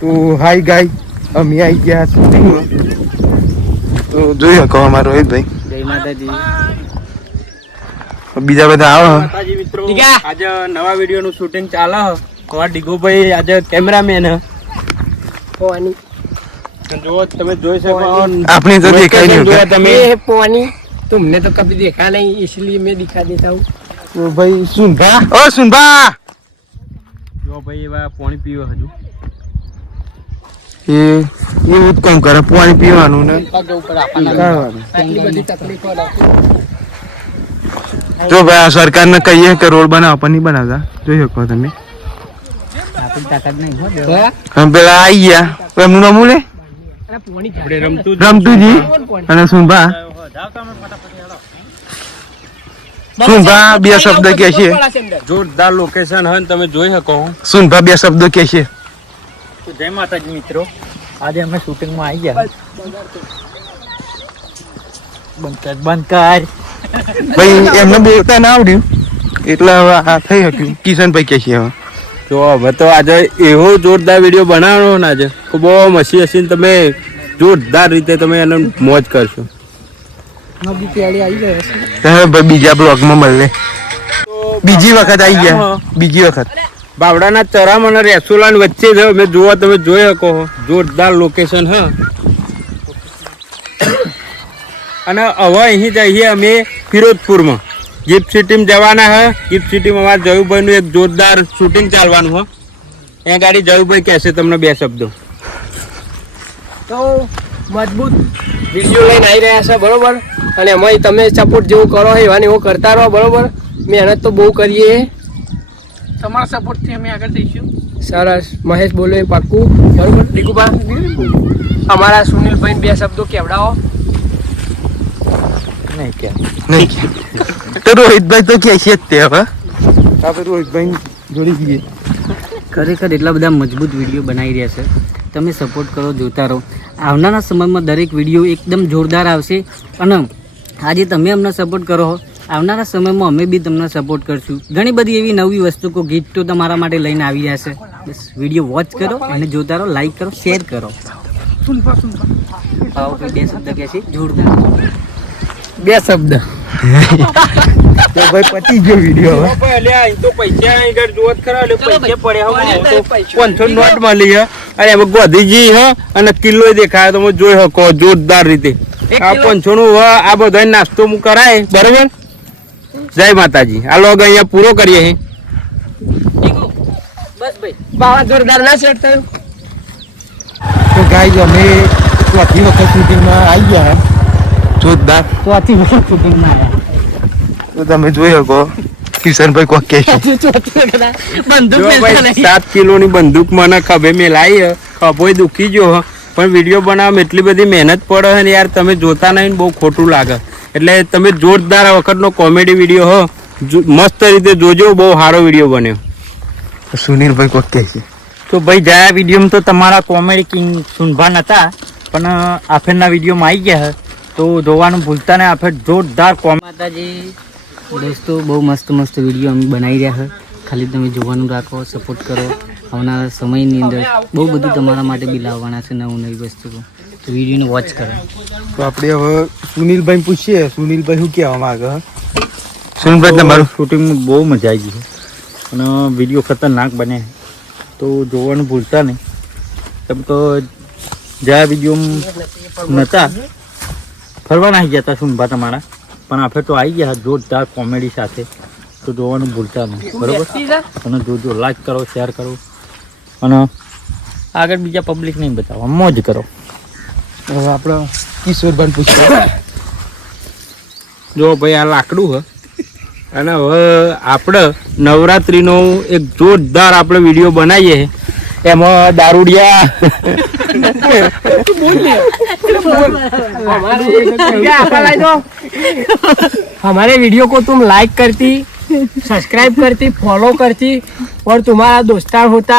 તો હાય ગાય અમે આવી ગયા શૂટિંગમાં. તો જોઈ શકો અમારા રોહિતભાઈ. જય માતાજી. બીજા બધા આવો માતાજી મિત્રો. આજે નવા વિડીયો નું શૂટિંગ ચાલે. તમારા ડીગોભાઈ આજે કેમેરામેન पानी જો તમે જોઈ શકો. આપણે તો દેખાય નહીં જો તમે ये है पानी तुमने तो कभी देखा नहीं इसलिए मैं दिखा देता हूँ. તો ભાઈ સુનભા ઓ સુનભા જો ભાઈ એવા પાણી પીવો હજુ. એ એવું જ કામ કરે પાણી પીવાનું ને पग ऊपर आपना ખાવાનું. आटली बड़ी तकलीफ हो रही જો ભાઈ આ સરકારને કહીએ કે રોડ બનાવો પણ નહીં બનાવતા. જોઈ શકો તમે. आपकी ताकत नहीं हो હવે પેલા આવી ગયા તો એમનું નામ શું લે? अरे पानी આપણે રમતું રમતુજી અને સુનભા. સુનભા બે શબ્દ કે છે. જોરદાર લોકેશન હે તમે જોઈ શકો. સુનભા બે શબ્દ કે છે. તો જય માતાજી મિત્રો. આજે અમે શૂટિંગ માં આવી ગયા. બંધ કર ભાઈ એમને બોલતા ના આવડ્યું એટલે હવે આ થઈ શક્યું. કિશનભાઈ કે છે હવે. જો હવે તો આજે એવો જોરદાર વિડીયો બનાવવાનો ને આજે બહુ મસી હસીને તમે જોરદાર રીતે તમે એને મોજ કરશો. नदी पेड़ी आई गए હવે ભાઈ બીજા બ્લોગમાં મળે. બીજી વખત આવી ગયા. બીજી વખત બાવડાના ચરામ અને રેસુલાન વચ્ચે છે. અમે જોવા તમે જોઈ શકો જોરદાર લોકેશન હ. અને હવે અહીં જઈએ અમે ફિરોજપુરમાં ગિફ્ટ સિટીમાં જવાના હે. ગિફ્ટ સિટીમાં અમારા જયુભાઈનું એક જોરદાર શૂટિંગ ચાલવાનું હોય. એ ગાડી જયુભાઈ કહેશે તમને બે શબ્દો. તો મજબૂત વિડીયો લઈને આવી રહ્યા છે બરોબર. અને અમે તમે સપોર્ટ જેવું કરો એવા ને એવું કરતા રહો બરોબર. મહેનત તો બહુ કરીએ. તમારા સપોર્ટથી અમે આગળ જઈશું. સરસ. મહેશ બોલો એ પાક્કું બરોબર. દીકુબા અમારા સુનિલભાઈ બે શબ્દો કેવડાવો. નહીં કે નહીં તો રોહિતભાઈ તો કે છે જ તે હવે આપણે રોહિતભાઈ જોડી દઈએ. ખરેખર એટલા બધા મજબૂત વિડીયો બનાવી રહ્યા છે. તમે સપોર્ટ કરો, જોતા રહો. આવનારા સમયમાં દરેક વિડીયો એકદમ જોરદાર આવશે. અને આજે તમે અમને સપોર્ટ કરો, આવનારા સમયમાં અમે બી તમને સપોર્ટ કરશું. ઘણી બધી એવી નવી વસ્તુઓ ગીફ્ટો તમારા માટે લઈને આવી રહ્યા છે. બસ વિડીયો વોચ કરો અને જોતા રહો, લાઈક કરો, શેર કરો. આવો કોઈ બે શબ્દ કહે છે જોરદાર. બે શબ્દ તો ભાઈ પતી ગયો વિડીયો હવે. પૈસા અહીં જોત ખરા પૈસા પડ્યા 500 નોટ મળી હે. અને એમાં ગોધીજી હે અને કિલ્લો દેખાય તમે જોઈ શકો જોરદાર રીતે. આ 500 નું આ બધા નાસ્તો હું કરાય બરોબર. જય માતાજી. આ લોગ અહીંયા પૂરો કરીએ. બસ ભાઈ બાવા જોરદાર ના સેટ થયું. તો ગાઈઝ અમે ચોથી વખત શૂટિંગમાં આવી ગયા. જોરદાર. ચોથી વખત શૂટિંગમાં આવ્યા. તો તમે જોઈ શકો કિશનભાઈ કોક કે છે. બંદૂક જો ભાઈ 7 કિલોની બંદૂક મને ખભે મેલાઈ હે. ખભોય દુખી ગયો હે. પણ વિડીયો બનાવવામાં એટલી બધી મહેનત પડે છે ને યાર તમે જોતા નહીં બહુ ખોટું લાગે. એટલે તમે જોરદાર વખતનો કોમેડી વિડીયો હો મસ્ત રીતે જોજો. બહુ સારો વિડીયો બન્યો. સુનિલભાઈ કોક કે છે. તો ભાઈ જયા વિડીયોમાં તો તમારા કોમેડી કિંગ સુનભા નતા પણ આફેરના વિડીયોમાં આવી ગયા. તો જોવાનું ભૂલતા ને આફેર જોરદાર માતાજી દોસ્તો બહુ મસ્ત મસ્ત વિડીયો અમે બનાવી રહ્યા છે. ખાલી તમે જોવાનું રાખો, સપોર્ટ કરો. આવનારા સમયની અંદર બહુ બધું તમારા માટે બી લાવવાના છે નવું નવી વસ્તુઓ. તો વિડીયોને વોચ કરો. તો આપણે હવે સુનિલભાઈ પૂછીએ સુનિલભાઈ શું કહેવા માંગે. સુનિલભાઈ તમારું શૂટિંગમાં બહુ મજા આવી ગઈ અને વિડીયો ખતરનાક બને. તો જોવાનું ભૂલતા નહીં. તમે તો જ્યાં વિડીયો નહોતા ફરવા આવી ગયા હતા સુનભા તમારા પણ આપણે તો આવી ગયા જોરદાર કોમેડી સાથે. તો જોવાનું ભૂલતા નહીં બરોબર. અને જોજો, લાઈક કરો, શેર કરો અને આગળ બીજા પબ્લિક નહીં બતાવો, મોજ કરો. હવે આપણે કિશોરભાઈ પૂછીએ. જો ભાઈ આ લાકડું હે અને હવે આપણે નવરાત્રીનો એક જોરદાર આપણે વિડીયો બનાવીએ. એમાં દારૂડિયા हमारे वीडियो को तुम लाइक करती, सब्सक्राइब करती, फॉलो करती और तुम्हारा दोस्तार होता